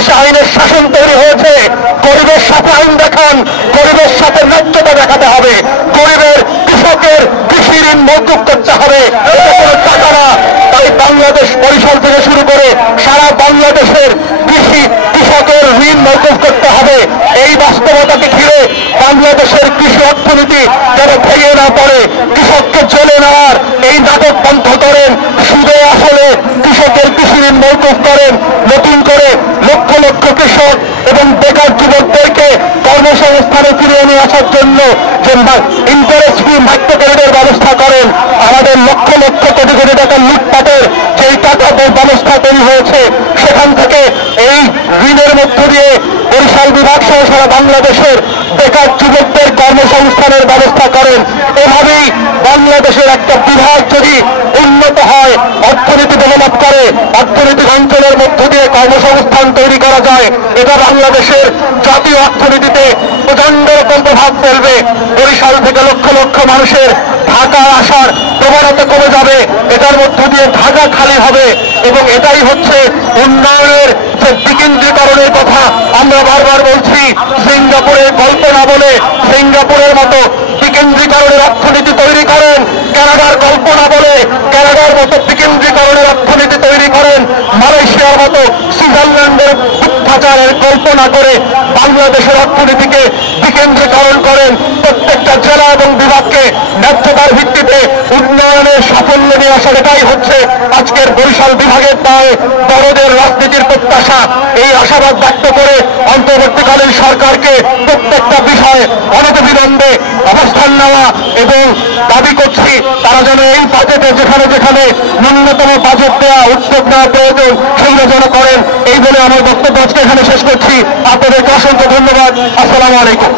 বাংলাদেশে আইনের শাসন তৈরি হয়েছে। গরিবের সাথে আইন দেখান, গরিবের সাথে ন্যায্যতা দেখাতে হবে, গরিবের কৃষকের কৃষি ঋণ মওকুফ করতে হবে, এটা কোনো টাকা না। তাই বাংলাদেশ বরিশাল থেকে শুরু করে সারা বাংলাদেশের কৃষকের ঋণ মওকুফ করতে হবে। এই বাস্তবতাকে ঘিরে বাংলাদেশের কৃষি অর্থনীতি যেন ভেঙে না পড়ে, কৃষককে চলে নেওয়ার এই নাটক বন্ধ করেন, সুদে আসলে কৃষকের কৃষি ঋণ মওকুফ করেন, নতুন করে লক্ষ লক্ষ কৃষক এবং বেকার যুবকদেরকে কর্মসংস্থানে ফিরিয়ে নিয়ে আসার জন্য যে ইন্টারেস্ট ফ্রি মাইক্রো ক্রেডিটের ব্যবস্থা করেন। আমাদের লক্ষ লক্ষ কোটি কোটি টাকা লুটপাটের যেই টাকা ব্যবস্থা তৈরি হয়েছে, সেখান থেকে এই ঋণের মধ্য দিয়ে বরিশাল বিভাগ সহ সারা বাংলাদেশের বেকার যুবকদের কর্মসংস্থানের ব্যবস্থা করেন। এভাবেই বাংলাদেশের একটা বিভাগ যদি উন্নত হয়, অর্থনীতি ডেভেলপ করে, অর্থনৈতিক অঞ্চলের মধ্য দিয়ে কর্মসংস্থান তৈরি করা যায়, এটা বাংলাদেশের জাতীয় অর্থনীতিতে প্রচন্ড রকম প্রভাব ফেলবে। বরিশাল থেকে লক্ষ লক্ষ মানুষের ঢাকা আসার প্রবণতা কমে যাবে, এটার মধ্য দিয়ে ঢাকা খালি হবে এবং এটাই হচ্ছে উন্নয়নের যে বিকেন্দ্রীকরণের কথা আমরা বারবার বলছি। সিঙ্গাপুরের কল্পনা বলে সিঙ্গাপুরের মতো বিকেন্দ্রীকরণের অর্থনীতি তৈরি করেন, কানাডার কল্পনা বলে কানাডার মতো বিকেন্দ্রীকরণের অর্থনীতি তৈরি করেন, মালয়েশিয়ার মতো সুইজারল্যান্ডের গুপ্তাচারের কল্পনা করে বাংলাদেশের অর্থনীতিকে বিকেন্দ্রীকরণ করেন। প্রত্যেকটা জেলা এবং বিভাগকে ন্যায্যতার ভিত্তিতে উন্নয়নের সাফল্য নিয়ে আসার এটাই হচ্ছে আজকের বরিশাল বিভাগের দায় বড়দের রাজনীতির প্রত্যাশা। এই আশাবাদ ব্যক্ত করে অন্তর্বর্তীকালীন সরকারকে প্রত্যেকটা বিষয়ে অনতিবিলম্বে অবস্থান নেওয়া এবং দাবি করছি তারা যেন এই বাজেটে যেখানে যেখানে ন্যূনতম বাজেট দেওয়া উদ্যোগ নেওয়া প্রয়োজন সেগুলো যেন করেন। এই বলে আমার বক্তব্য আজকে এখানে শেষ করছি। আপনাদেরকে অসংখ্য ধন্যবাদ। আসসালামু আলাইকুম।